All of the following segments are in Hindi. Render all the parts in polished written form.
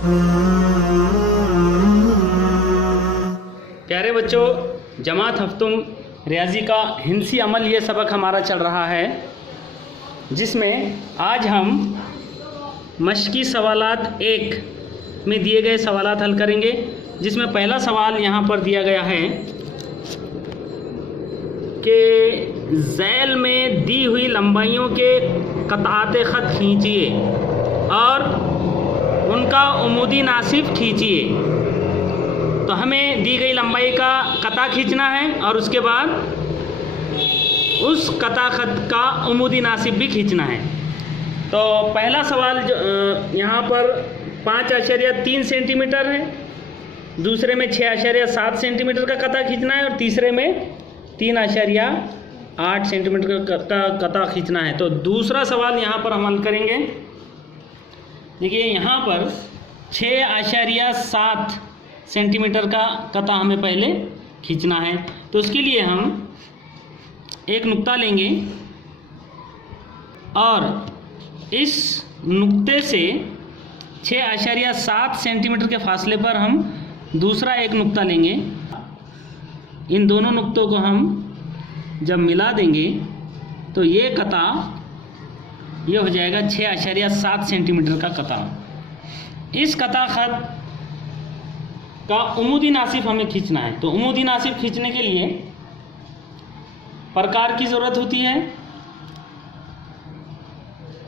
प्यारे बच्चों, जमात हफ्तुम रियाजी का हिंसी अमल ये सबक हमारा चल रहा है, जिसमें आज हम मश्की सवालात 1 में दिए गए सवालात हल करेंगे। जिसमें पहला सवाल यहाँ पर दिया गया है कि ज़ैल में दी हुई लंबाइयों के क़ताअत ख़त खींचिए और उनका उमूदी नासिब खींचिए। तो हमें दी गई लंबाई का कता खींचना है और उसके बाद उस कता ख़त का उमूदी नासिब भी खींचना है। तो पहला सवाल यहाँ पर 5.3 सेंटीमीटर है, दूसरे में 6.7 सेंटीमीटर का कता खींचना है और तीसरे में 3.8 सेंटीमीटर का कता खींचना है। तो दूसरा सवाल यहाँ पर हम हल करेंगे। देखिए, यहाँ पर 6.7 सेंटीमीटर का कता हमें पहले खींचना है। तो उसके लिए हम एक नुक्ता लेंगे और इस नुक्ते से 6.7 सेंटीमीटर के फासले पर हम दूसरा एक नुक्ता लेंगे। इन दोनों नुक्तों को हम जब मिला देंगे तो ये कता ये हो जाएगा 6.7 सेंटीमीटर का कता। इस कता ख़त का उमूदी नासिब हमें खींचना है। तो उमूदी नासिब खींचने के लिए प्रकार की ज़रूरत होती है।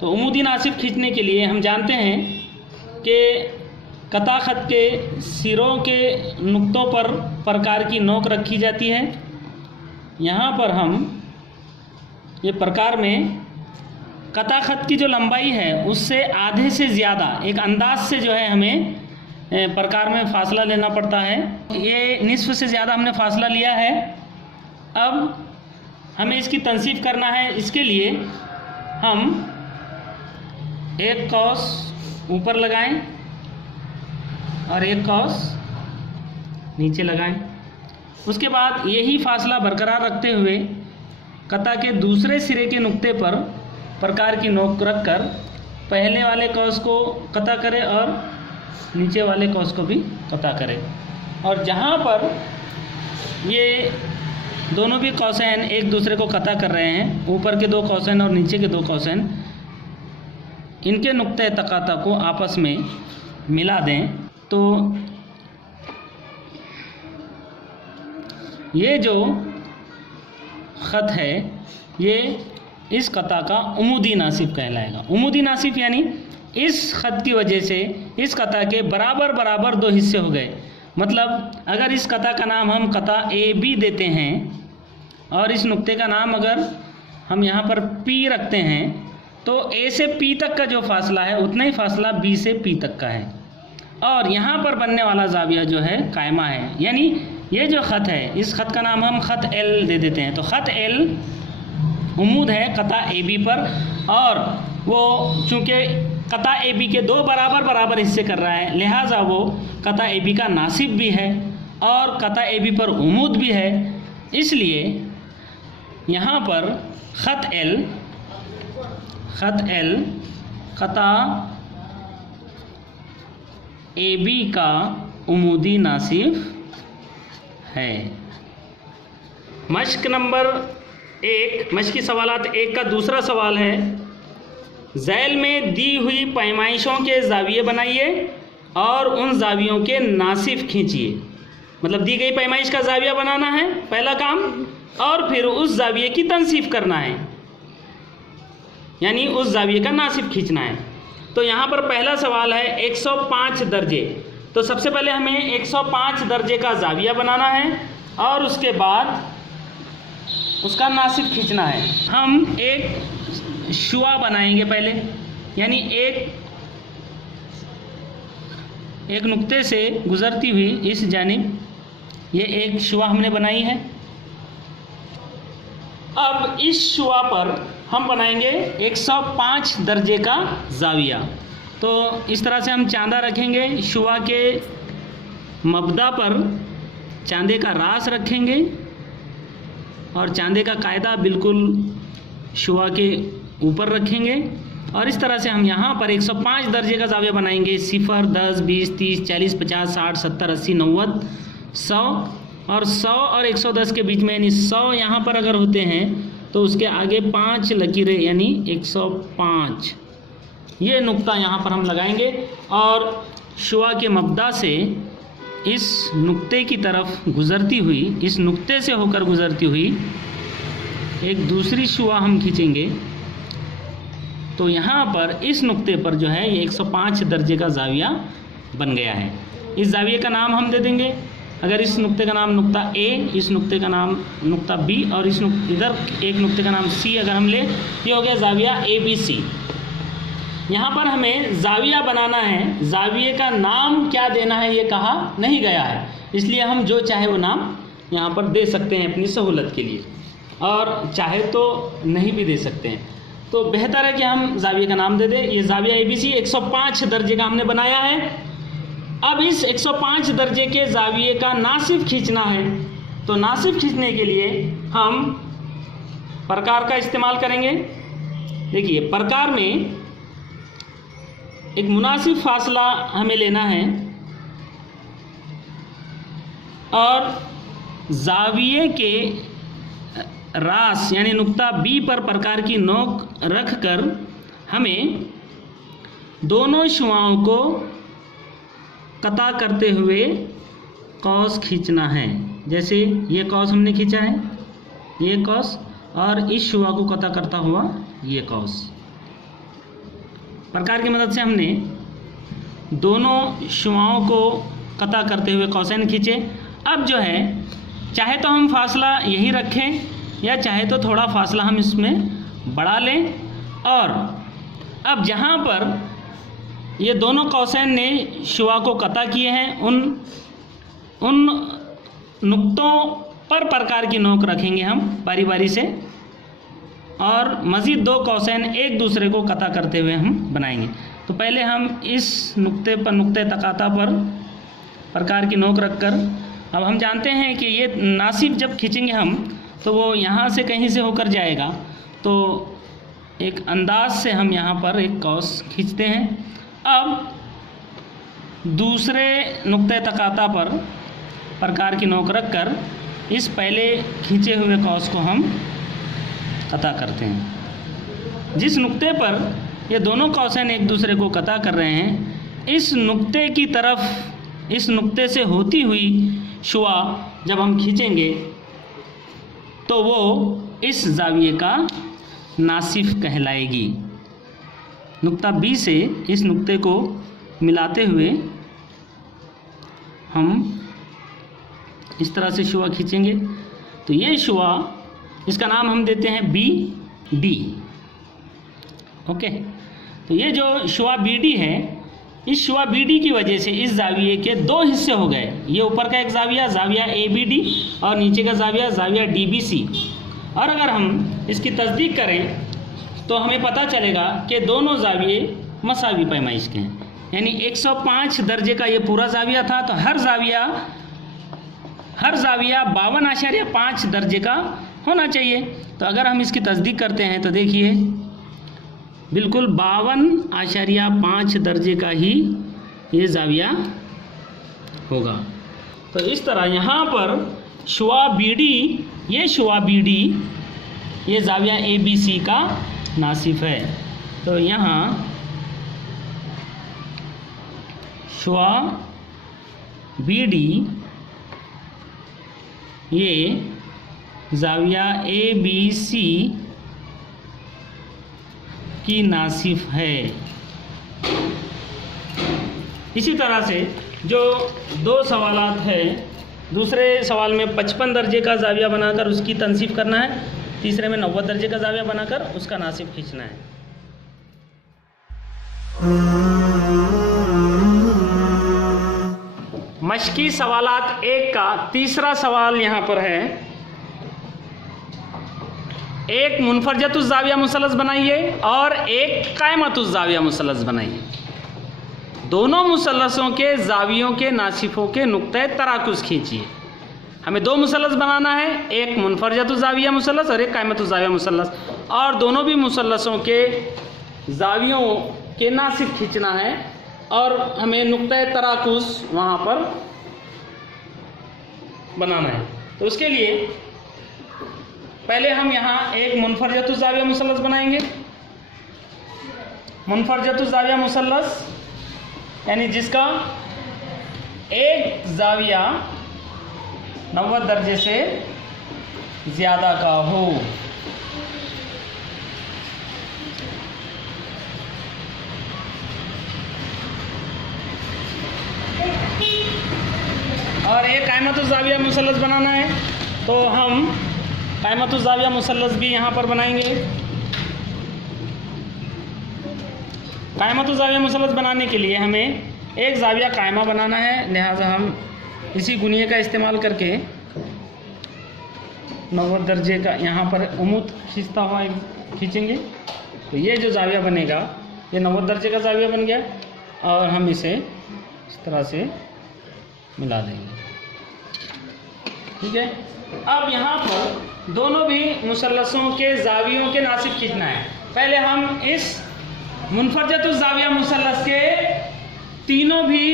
तो उमूदी नासिब खींचने के लिए हम जानते हैं कि कता ख़त के सिरों के नुक्तों पर प्रकार की नोक रखी जाती है। यहाँ पर हम ये प्रकार में कता ख़त की जो लंबाई है उससे आधे से ज़्यादा एक अंदाज से जो है हमें प्रकार में फ़ासला लेना पड़ता है। ये निस्फ़ से ज़्यादा हमने फ़ासला लिया है। अब हमें इसकी तनसीब करना है। इसके लिए हम एक कौस ऊपर लगाएं और एक कौस नीचे लगाएं। उसके बाद यही फ़ासला बरकरार रखते हुए कता के दूसरे सिरे के नुक्ते पर प्रकार की नोक रख कर पहले वाले कौस को कता करें और नीचे वाले कौस को भी कता करें। और जहाँ पर ये दोनों भी कौसैन एक दूसरे को कता कर रहे हैं, ऊपर के 2 कौसैन और नीचे के 2 कौसैन, इनके नुक्ते तकाता को आपस में मिला दें। तो ये जो ख़त है ये इस कता का उमूदी नासिब कहलाएगा। उमूदी नासिब यानी इस ख़त की वजह से इस कता के बराबर बराबर 2 हिस्से हो गए। मतलब अगर इस कता का नाम हम कता AB देते हैं और इस नुक्ते का नाम अगर हम यहाँ पर P रखते हैं तो A से P तक का जो फ़ासला है उतना ही फ़ासला B से P तक का है। और यहाँ पर बनने वाला ज़ाविया जो है कायमा है। यानी ये जो ख़त है इस ख़त का नाम हम ख़त L दे देते हैं। तो ख़त L उमूद है कता AB पर और वो चूँकि कता AB के 2 बराबर बराबर हिस्से कर रहा है, लिहाजा वो कता AB का नासिब भी है और कता AB पर उमूद भी है। इसलिए यहाँ पर ख़त L कता AB का उमूदी नासिब है। मश्क नंबर 1, मश्की सवालात 1 का दूसरा सवाल है, ज़ैल में दी हुई पैमाइशों के ज़ाविये बनाइए और उन ज़ावियों के नासिब खींचिए। मतलब दी गई पैमाइश का ज़ाविया बनाना है पहला काम, और फिर उस ज़ाविये की तनसीब करना है, यानी उस ज़ाविये का नासिब खींचना है। तो यहाँ पर पहला सवाल है 105 दर्जे। तो सबसे पहले हमें 105 दर्जे का ज़ाविया बनाना है और उसके बाद उसका नासिब खींचना है। हम एक शुआ बनाएंगे पहले, यानी एक नुक्ते से गुज़रती हुई इस जानिब ये एक शुआ हमने बनाई है। अब इस शुआ पर हम बनाएंगे 105 दर्जे का ज़ाविया। तो इस तरह से हम चांदा रखेंगे, शुआ के मबदा पर चांदे का रास रखेंगे और चांदे का कायदा बिल्कुल शुआ के ऊपर रखेंगे और इस तरह से हम यहाँ पर 105 दर्जे का ज़ाविया बनाएंगे। 0, 10, 20, 30, 40, 50, 60, 70, 80, 90, 100 और 100 और 110 के बीच में, यानी 100 यहाँ पर अगर होते हैं तो उसके आगे 5 लकीरें यानी 105, ये नुक्ता यहाँ पर हम लगाएंगे। और शुआ के मब्दा से इस नुक्ते की तरफ गुज़रती हुई, इस नुक्ते से होकर गुज़रती हुई एक दूसरी शुआ हम खींचेंगे। तो यहाँ पर इस नुक्ते पर जो है ये 105 दर्जे का ज़ाविया बन गया है। इस ज़ाविये का नाम हम दे देंगे, अगर इस नुक्ते का नाम नुक्ता ए, इस नुक्ते का नाम नुक्ता बी और इस इधर एक नुक्ते का नाम सी अगर हम ले, ये हो गया ज़ाविया ABC। यहाँ पर हमें ज़ाविया बनाना है, ज़ाविये का नाम क्या देना है ये कहा नहीं गया है, इसलिए हम जो चाहे वो नाम यहाँ पर दे सकते हैं अपनी सहूलत के लिए, और चाहे तो नहीं भी दे सकते हैं। तो बेहतर है कि हम ज़ाविये का नाम दे दें। ये ज़ाविया ABC 105 दर्जे का हमने बनाया है। अब इस 105 दर्जे के ज़ाविये का नासिफ खींचना है। तो नासिफ खींचने के लिए हम प्रकार का इस्तेमाल करेंगे। देखिए, प्रकार में एक मुनासिब फासला हमें लेना है और ज़ाविये के रास यानी नुक्ता B पर प्रकार की नोक रख कर हमें दोनों शुआओं को कता करते हुए कौस खींचना है। जैसे ये कौस हमने खींचा है, ये कौस, और इस शुआ को कता करता हुआ ये कौस। प्रकार की मदद से हमने दोनों शुआओं को कता करते हुए कौसैन खींचे। अब जो है चाहे तो हम फासला यही रखें या चाहे तो थोड़ा फासला हम इसमें बढ़ा लें। और अब जहाँ पर ये दोनों कौसैन ने शुआ को कता किए हैं, उन नुक्तों पर प्रकार की नोक रखेंगे हम बारी बारी से, और मज़ीद 2 कौसैन एक दूसरे को कता करते हुए हम बनाएंगे। तो पहले हम इस नुक्ते पर, नुक्ते तकाता पर प्रकार की नोक रखकर, अब हम जानते हैं कि ये नासिब जब खींचेंगे हम तो वो यहाँ से कहीं से होकर जाएगा, तो एक अंदाज से हम यहाँ पर एक कौस खींचते हैं। अब दूसरे नुक्ते तकाता पर प्रकार की नोक रख कर इस पहले खींचे हुए कौस को हम कता करते हैं। जिस नुक्ते पर ये दोनों कौसैन एक दूसरे को कता कर रहे हैं, इस नुक्ते की तरफ, इस नुक्ते से होती हुई शुआ जब हम खींचेंगे तो वो इस ज़ाविये का नासिफ कहलाएगी। नुक्ता B से इस नुक्ते को मिलाते हुए हम इस तरह से शुआ खींचेंगे। तो ये शुआ, इसका नाम हम देते हैं BD। ओके, तो ये जो शुआ BD है, इस शुआ BD की वजह से इस ज़ाविये के 2 हिस्से हो गए। ये ऊपर का एक ज़ाविया, ज़ाविया ABD, और नीचे का ज़ाविया, ज़ाविया DBC। और अगर हम इसकी तस्दीक करें तो हमें पता चलेगा कि दोनों ज़ाविये मसावी पैमाइश के हैं। यानी 105 दर्जे का ये पूरा ज़ाविया था, तो हर ज़ाविया 52.5 दर्जे का होना चाहिए। तो अगर हम इसकी तस्दीक करते हैं तो देखिए बिल्कुल 52.5 दर्जे का ही ये ज़ाविया होगा। तो इस तरह यहाँ पर शुआ BD, ये शुआ BD ये ज़ाविया ABC का नासिफ है। तो यहाँ शुआ BD ये ज़ाविया ABC की नासिफ है। इसी तरह से जो 2 सवालात है, दूसरे सवाल में 55 दर्जे का ज़ाविया बनाकर उसकी तनसीफ करना है, तीसरे में 90 दर्जे का ज़ाविया बनाकर उसका नासिफ खींचना है। मशकी सवालात 1 का तीसरा सवाल यहाँ पर है, एक मुनफरजतुज़ ज़ाविया मुसल्लस बनाइए और एक कायमतुज़ ज़ाविया मुसल्लस बनाइए। दोनों मुसल्लसों के ज़ावियों के नासिफों के नुक्ते तराकुज़ खींचिए। हमें 2 मुसल्लस बनाना है, एक मुनफरजतुज़ ज़ाविया मुसल्लस और एक कायमतुज़ ज़ाविया मुसल्लस, और दोनों भी मुसल्लसों के जावियों के नासिब खींचना है और हमें नुक्ता तराकुस वहाँ पर बनाना है। तो उसके लिए पहले हम यहाँ एक मुनफरजतुज़ ज़ाविया मुसल्लस बनाएंगे। मुनफरजतुज़ ज़ाविया मुसल्लस यानी जिसका एक ज़ाविया 90 दर्जे से ज़्यादा का हो। और एक कायमतुज़ ज़ाविया मुसल्लस बनाना है, तो हम कायमतुज़ ज़ाविया मुसल्लस भी यहाँ पर बनाएंगे। कायमतुज़ ज़ाविया मुसल्लस बनाने के लिए हमें एक ज़ाविया कायमा बनाना है, लिहाजा हम इसी गुनिये का इस्तेमाल करके 90 दर्जे का यहाँ पर उमूद खींचता हुआ खींचेंगे। तो ये जो ज़ाविया बनेगा ये 90 दर्जे का ज़ाविया बन गया और हम इसे इस तरह से मिला देंगे। ठीक है। अब यहाँ पर दोनों भी मुसल्लसों के ज़ावियों के नासिब खींचना है। पहले हम इस मुनफरजतुज़ ज़ाविया मुसल्लस के तीनों भी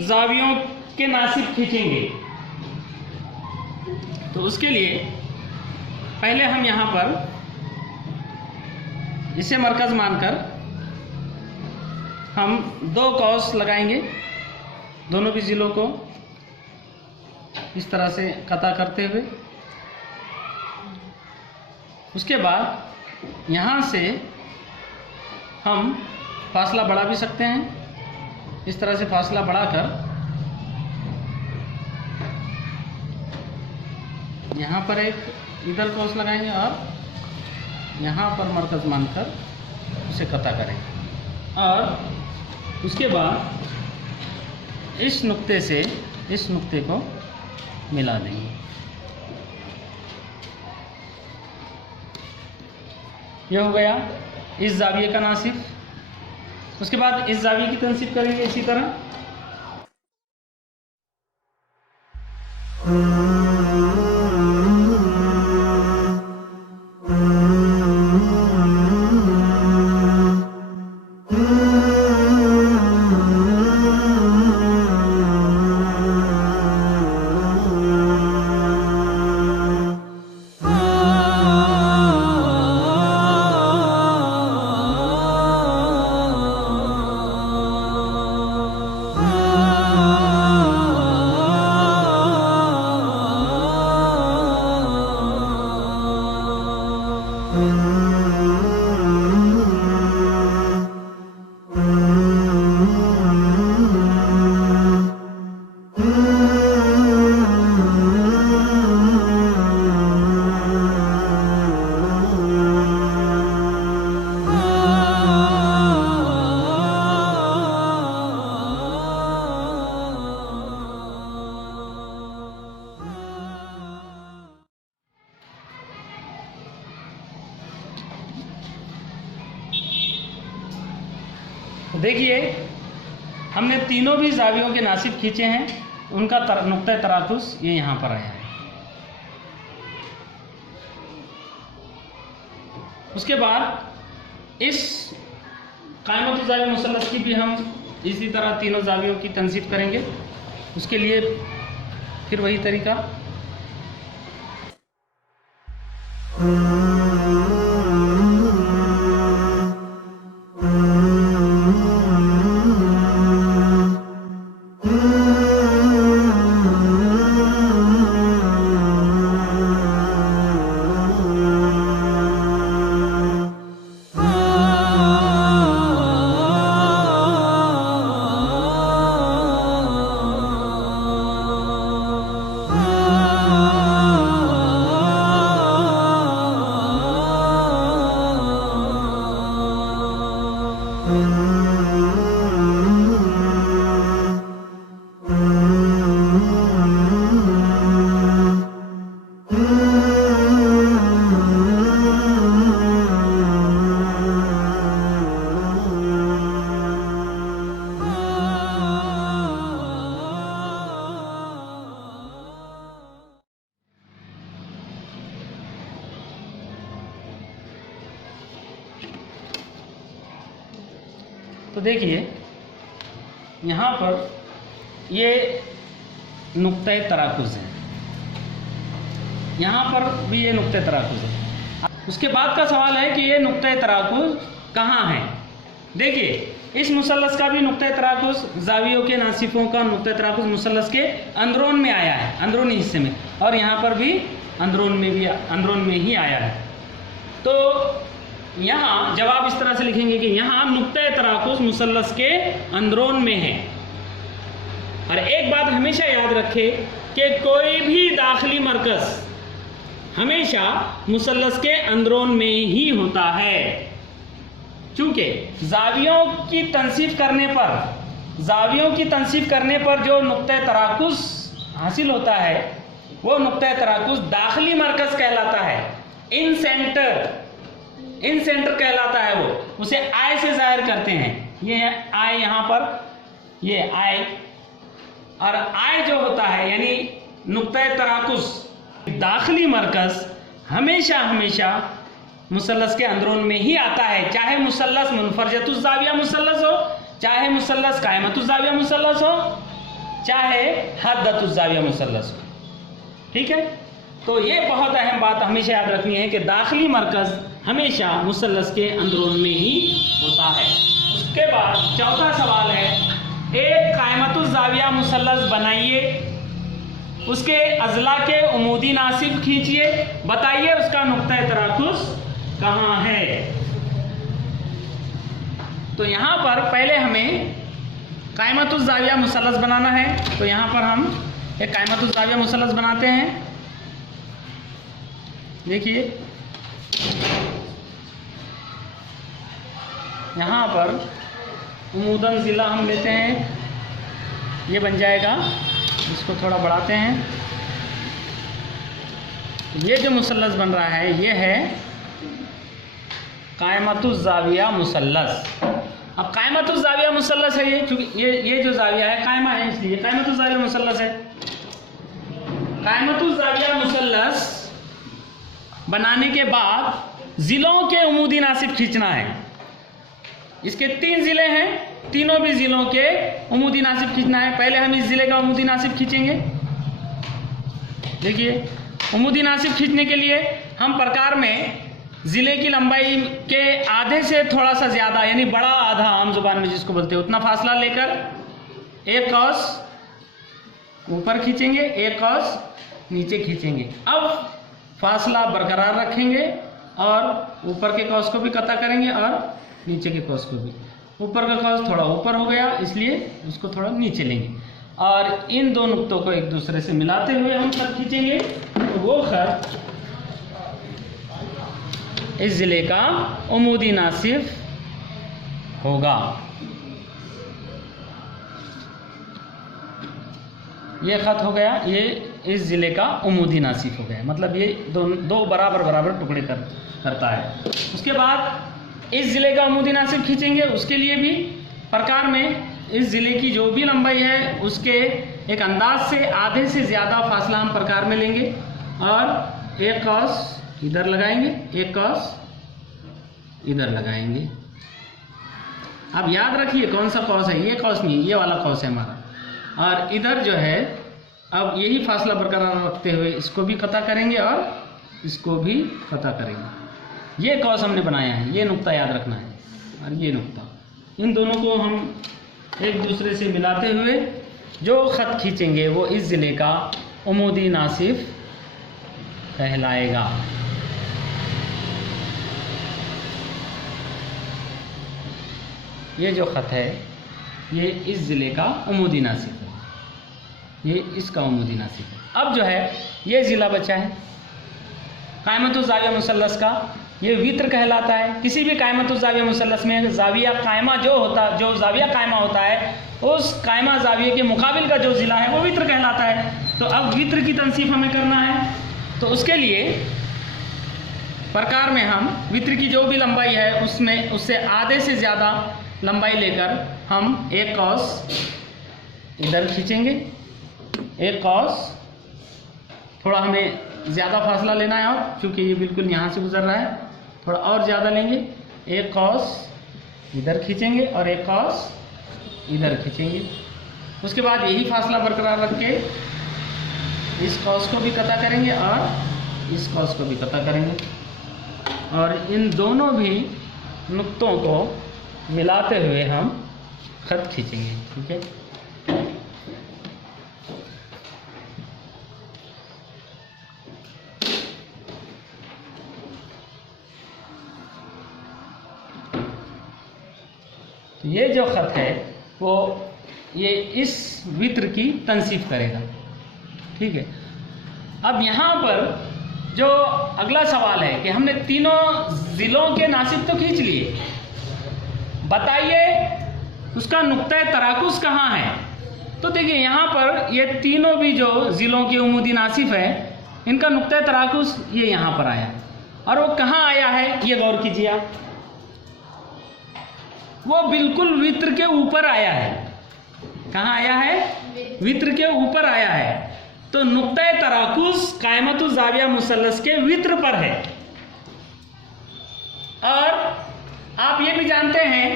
ज़ावियों के नासिब खींचेंगे। तो उसके लिए पहले हम यहाँ पर इसे मरकज़ मानकर हम 2 कौस लगाएंगे, दोनों भी ज़िलों को इस तरह से कता करते हुए। उसके बाद यहाँ से हम फासला बढ़ा भी सकते हैं, इस तरह से फासला बढ़ाकर यहाँ पर एक इधर कौस लगाएंगे और यहाँ पर मरकज़ मानकर उसे कता करेंगे। और उसके बाद इस नुक्ते से इस नुक्ते को मिला देंगे। यह हो गया इस ज़ाविये का नासिब। उसके बाद इस ज़ाविये की तनसीब करेंगे इसी तरह। देखिए हमने तीनों भी ज़ावियों के नासिब खींचे हैं, उनका नुक्ता तराकुस ये यहाँ पर आया है। उसके बाद इस कायमतुज़ ज़ाविया मुसल्लस की भी हम इसी तरह तीनों ज़ावियों की तनसीब करेंगे। उसके लिए फिर वही तरीका। देखिए यहाँ पर ये नुक्ते तराकुज़ है, यहाँ पर भी ये नुक्ते तराकुज़ है। उसके बाद का सवाल है कि ये नुक्ते तराकुज़ कहाँ है। देखिए इस मुसल्लस का भी नुक्ते तराकुज़, ज़ावियों के नासिफों का नुक्ते तराकुज़ मुसल्लस के अंदरून में आया है, अंदरूनी हिस्से में, और यहाँ पर भी अंदरून में ही आया है। तो यहाँ जवाब इस तरह से लिखेंगे कि यहाँ नुक्ते तराकुज़ मुसल्लस के अंदरून में है। और एक बात हमेशा याद रखें कि कोई भी दाखिली मरकज़ हमेशा मुसल्लस के अंदरून में ही होता है, चूँकि ज़ावियों की तनसीब करने पर जो नुक्ते तराकुज़ हासिल होता है वो नुक्ते तराकुज़ दाखिली मरकज़ कहलाता है, इन सेंटर कहलाता है। वो उसे आई से ज़ाहिर करते हैं, ये है आई, यहाँ पर ये आई, और आई जो होता है यानी नुक्ते तराकुज़ दाखिली मरकज़ हमेशा मुसल्लस के अंदरून में ही आता है, चाहे मुसल्लस मुनफरजतुज़ ज़ाविया मुसल्लस हो, चाहे मुसल्लस कायमतुज़ ज़ाविया मुसल्लस हो, चाहे हद्दतुज़ ज़ाविया मुसल्लस हो। ठीक है, तो ये बहुत अहम बात हमेशा याद रखनी है कि दाखिली मरकज़ हमेशा मुसल्लस के अंदरून में ही होता है। उसके बाद चौथा सवाल है, एक कायमतुज़ ज़ाविया मुसल्लस बनाइए, उसके अज़ला के उमूदी नासिब खींचिए, बताइए उसका नुक्ता तराकुज़ कहाँ है। तो यहाँ पर पहले हमें कायमतुज़ ज़ाविया मुसल्लस बनाना है। तो यहाँ पर हम एक कायमतुज़ ज़ाविया मुसल्लस बनाते हैं। देखिए यहाँ पर उमूदन ज़िला हम लेते हैं, ये बन जाएगा, इसको थोड़ा बढ़ाते हैं। ये जो मुसल्लस बन रहा है ये है कायमतुज़ ज़ाविया मुसल्लस। अब कायमतुज़ ज़ाविया मुसल्लस है ये, क्योंकि ये जो ज़ाविया है कायमा है, इसलिए कायमतुज़ ज़ाविया मुसल्लस है। कायमतुज़ ज़ाविया मुसल्लस बनाने के बाद ज़िलों के उमूदी नासिब खींचना है। इसके 3 ज़िले हैं, तीनों भी ज़िलों के उमूदी नासिब खींचना है। पहले हम इस ज़िले का उमूदी नासिब खींचेंगे। देखिए उमूदी नासिब खींचने के लिए हम प्रकार में ज़िले की लंबाई के आधे से थोड़ा सा ज़्यादा, यानी बड़ा आधा आम ज़ुबान में जिसको बोलते हैं, उतना फासला लेकर एक कौस ऊपर खींचेंगे, एक कौस नीचे खींचेंगे। अब फासला बरकरार रखेंगे और ऊपर के कौस को भी कता करेंगे और नीचे के कौस को भी। ऊपर का कौस थोड़ा ऊपर हो गया इसलिए उसको थोड़ा नीचे लेंगे, और इन दो नुक्तों को एक दूसरे से मिलाते हुए हम खत खींचेंगे। तो वो खत इस ज़िले का उमूदी नासिब होगा। ये ख़त हो गया, ये इस ज़िले का उमूदी नासिब हो गया, मतलब ये दो बराबर टुकड़े करता है। उसके बाद इस ज़िले का उमूदी नासिब खींचेंगे, उसके लिए भी प्रकार में इस ज़िले की जो भी लंबाई है उसके एक अंदाज से आधे से ज़्यादा फासला हम प्रकार में लेंगे और एक कौस इधर लगाएंगे, एक कौस इधर लगाएंगे। अब याद रखिए कौन सा कौस है, ये कौस नहीं, ये वाला कौस है हमारा। और इधर जो है अब यही फासला बरकरार रखते हुए इसको भी कता करेंगे और इसको भी कता करेंगे। ये कौस हमने बनाया है, ये नुक्ता याद रखना है, और ये नुक्ता, इन दोनों को हम एक दूसरे से मिलाते हुए जो ख़त खींचेंगे वो इस ज़िले का उमूदी नासिब कहलाएगा। ये जो ख़त है ये इस ज़िले का उमूदी नासिब है, ये इसका उमूदी नासिब है। अब जो है ये ज़िला बचा है कायमतुज़ ज़ाविया मुसल्लस का, ये वित्र कहलाता है। किसी भी कायमतुज़ ज़ाविया मुसल्लस में ज़ाविया कायमा जो ज़ाविया कायमा होता है उस कायमा ज़ाविये के मुकाबिल का जो ज़िला है वो वित्र कहलाता है। तो अब वित्र की तनसीब हमें करना है, तो उसके लिए प्रकार में हम वित्र की जो भी लंबाई है उसमें उससे आधे से ज़्यादा लंबाई लेकर हम एक कौस इधर खींचेंगे, एक कौस थोड़ा हमें ज़्यादा फासला लेना है और चूँकि ये बिल्कुल यहाँ से गुजर रहा है थोड़ा और ज़्यादा लेंगे, एक कौस इधर खींचेंगे और एक कॉस इधर खींचेंगे। उसके बाद यही फासला बरकरार रख के इस कॉस को भी कता करेंगे और इस कॉस को भी कता करेंगे, और इन दोनों भी नुक्तों को मिलाते हुए हम खत खींचेंगे। ठीक है, तो ये जो खत है वो ये इस वित्र की तनसीफ करेगा। ठीक है, अब यहाँ पर जो अगला सवाल है कि हमने तीनों ज़िलों के नासिब तो खींच लिए, बताइए उसका नुक्ता तराकुस कहाँ है। तो देखिए यहाँ पर ये तीनों भी जो ज़िलों के उमूदी नासिफ है, इनका नुक्ता तराकुस ये यहाँ पर आया, और वो कहाँ आया है ये गौर कीजिए आप, वो बिल्कुल वित्र के ऊपर आया है। कहाँ आया है? वित्र के ऊपर आया है। तो नुक्ता तराकुस कायमतुज़ ज़ाविया मुसल्लस के वित्र पर है। और आप ये भी जानते हैं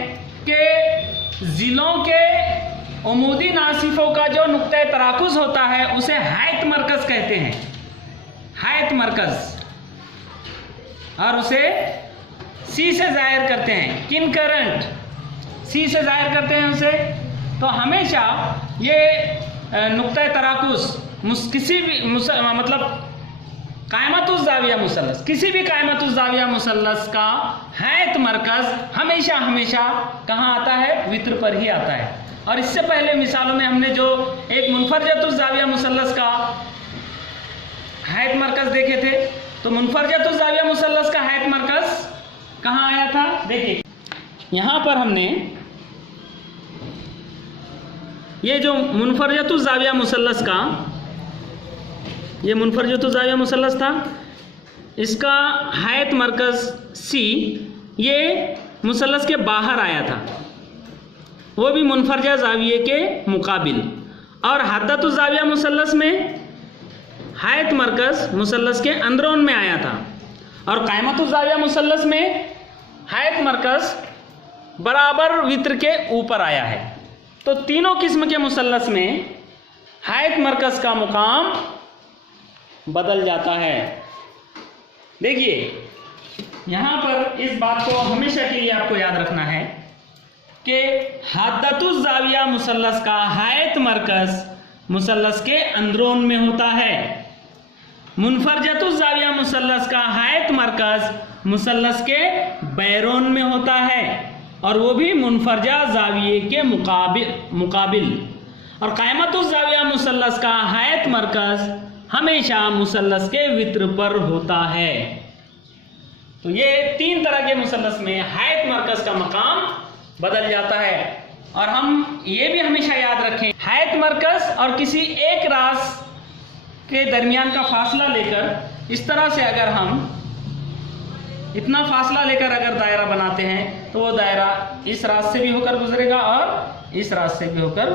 कि ज़िलों के उमूदी नासिफों का जो नुक्ता तराकुस होता है उसे हायत मरकज़ कहते हैं, हायत मरकज़, और उसे सी से ज़ाहिर करते हैं, किन करंट सी से ज़ाहिर करते हैं उसे। तो हमेशा ये नुक्ता तराकुस किसी भी मतलब कायमतुज़ ज़ाविया मुसल्लस, किसी भी कायमतुज़ ज़ाविया मुसल्लस का हायत मरकज़ हमेशा हमेशा कहाँ आता है? वित्र पर ही आता है। और इससे पहले मिसालों में हमने जो एक मुनफरजतुज़ ज़ाविया मुसल्लस का हायत मरकज़ देखे थे, तो मुनफरजतुज़ ज़ाविया मुसल्लस का हायत मरकज़ कहाँ आया था? देखिए यहाँ पर हमने ये जो मुनफरजतुज़ ज़ाविया मुसल्लस का, ये मुनफरजतुज़ ज़ाविया मुसल्लस था, इसका हायत मरकज़ सी ये मुसल्लस के बाहर आया था, वो भी मुनफरजा ज़ाविये के मुकाबिल। और हद्दतुज़ ज़ाविया मुसल्लस में हायत मरकज़ मुसल्लस के अंदरून में आया था, और कायमतुज़ ज़ाविया मुसल्लस में हायत मरकज़ बराबर वित्र के ऊपर आया है। तो तीनों किस्म के मुसल्लस में हायत मरकज़ का मुकाम बदल जाता है। देखिए यहाँ पर इस बात को हमेशा के लिए आपको याद रखना है कि हद्दतुज़ ज़ाविया मुसल्लस का हायत मरकज़ मुसल्लस के अंदरून में होता है, मुनफरजतुज़ ज़ाविया मुसल्लस का हायत मरकज़ मुसल्लस के बैरून में होता है, और वो भी मुनफरजा ज़ाविये के मुकाबिल। और कायमतुज़ ज़ाविया मुसल्लस का हायत मरकज़ हमेशा मुसल्लस के वित्र पर होता है। तो ये तीन तरह के मुसल्लस में हायत मरकज़ का मकाम बदल जाता है। और हम ये भी हमेशा याद रखें, हायत मरकज़ और किसी एक रास के दरमियान का फासला लेकर इस तरह से अगर हम इतना फासला लेकर अगर दायरा बनाते हैं तो वो दायरा इस रास्ते से भी होकर गुजरेगा और इस रास्ते से भी होकर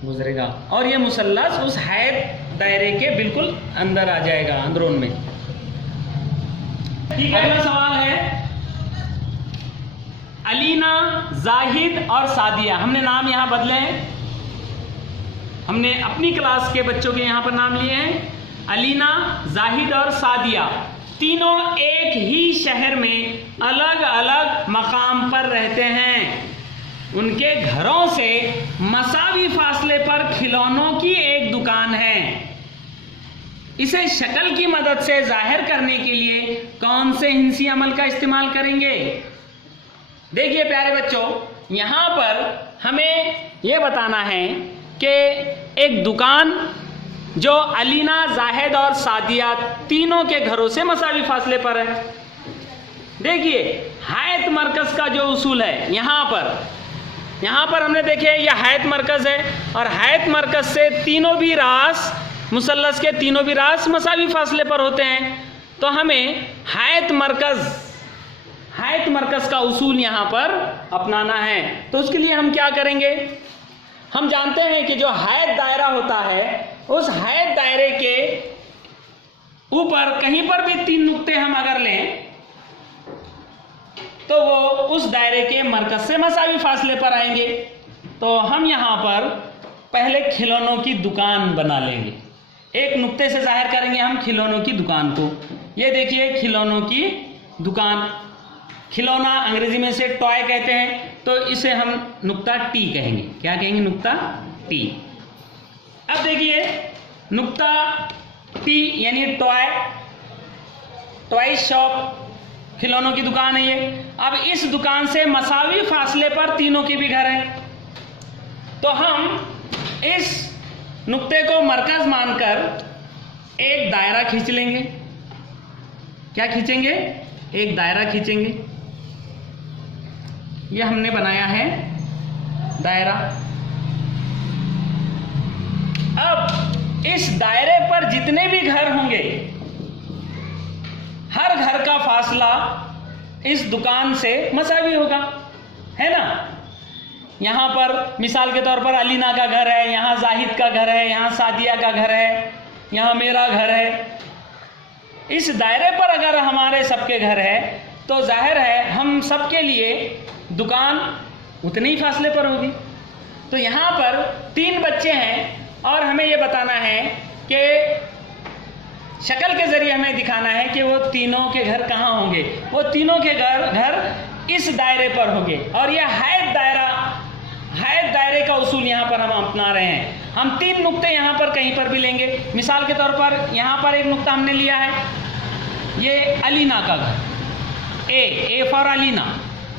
गुजरेगा, और ये मुसल्लस उस हायत दायरे के बिल्कुल अंदर आ जाएगा, अंदरून में। ठीक है, अगला सवाल है अलीना, जाहिद और सादिया। हमने नाम यहाँ बदले हैं, हमने अपनी क्लास के बच्चों के यहाँ पर नाम लिए हैं। अलीना, जाहिद और सादिया तीनों एक ही शहर में अलग अलग मकाम पर रहते हैं। उनके घरों से मसावी फासले पर खिलौनों की एक दुकान है। इसे शक्ल की मदद से जाहिर करने के लिए कौन से हिंसी अमल का इस्तेमाल करेंगे? देखिए प्यारे बच्चों, यहाँ पर हमें ये बताना है कि एक दुकान जो अलीना, जाहिद और सादिया तीनों के घरों से मसावी फासले पर है। देखिए हायत मरकज़ का जो उसूल है, यहाँ पर हमने देखे ये हायत मरकज़ है, और हायत मरकज़ से तीनों भी रास, मुसल्लस के तीनों भी रास मसावी फासले पर होते हैं। तो हमें हायत मरकज़ का उसूल यहाँ पर अपनाना है। तो उसके लिए हम क्या करेंगे? हम जानते हैं कि जो हायत दायरा होता है, उस हायत दायरे के ऊपर कहीं पर भी तीन नुक्ते हम अगर लें तो वो उस दायरे के मरकज से मसावी फासले पर आएंगे। तो हम यहाँ पर पहले खिलौनों की दुकान बना लेंगे, एक नुक्ते से जाहिर करेंगे हम खिलौनों की दुकान को। ये देखिए खिलौनों की दुकान, खिलौना अंग्रेजी में से टॉय कहते हैं, तो इसे हम नुक्ता टी कहेंगे। क्या कहेंगे? नुक्ता टी। अब देखिए नुक्ता टी यानी टॉय शॉप, खिलौनों की दुकान है ये। अब इस दुकान से मसावी फासले पर तीनों के भी घर हैं, तो हम इस नुक्ते को मरकज मानकर एक दायरा खींच लेंगे। क्या खींचेंगे? एक दायरा खींचेंगे। ये हमने बनाया है दायरा। अब इस दायरे पर जितने भी घर होंगे, हर घर का फासला इस दुकान से मसावी होगा, है ना। यहाँ पर मिसाल के तौर पर अलीना का घर है, यहाँ जाहिद का घर है, यहाँ सादिया का घर है, यहाँ मेरा घर है। इस दायरे पर अगर हमारे सबके घर है तो जाहिर है हम सबके लिए दुकान उतने ही फासले पर होगी। तो यहाँ पर 3 बच्चे हैं और हमें ये बताना है कि शक्ल के ज़रिए हमें दिखाना है कि वो तीनों के घर कहाँ होंगे। वो तीनों के घर इस दायरे पर होंगे। और ये हैद दायरे का उसूल यहाँ पर हम अपना रहे हैं। हम 3 नुक्ते यहाँ पर कहीं पर भी लेंगे। मिसाल के तौर पर यहाँ पर एक नुक्ता हमने लिया है, ये अलीना का घर, ए फॉर अलीना,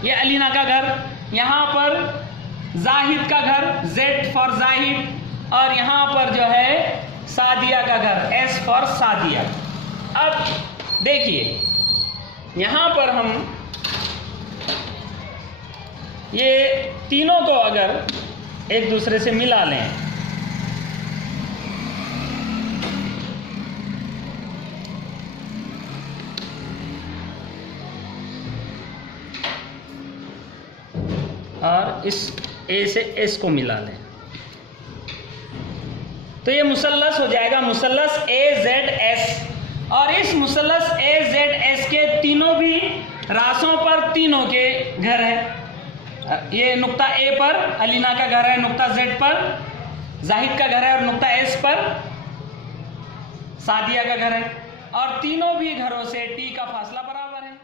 ये अलीना का घर। यहाँ पर जाहिद का घर, जेड फॉर जाहिद, और यहाँ पर जो है सादिया का घर, एस फॉर सादिया। अब देखिए यहाँ पर हम ये तीनों को अगर एक दूसरे से मिला लें, और इस ए से एस को मिला लें, तो ये मुसल्लस हो जाएगा, मुसल्लस ए जेड एस। और इस मुसल्लस ए जेड एस के तीनों भी रासों पर तीनों के घर हैं। ये नुक्ता ए पर अलीना का घर है, नुक्ता जेड पर जाहिद का घर है, और नुक्ता एस पर सादिया का घर है। और तीनों भी घरों से टी का फासला बराबर है।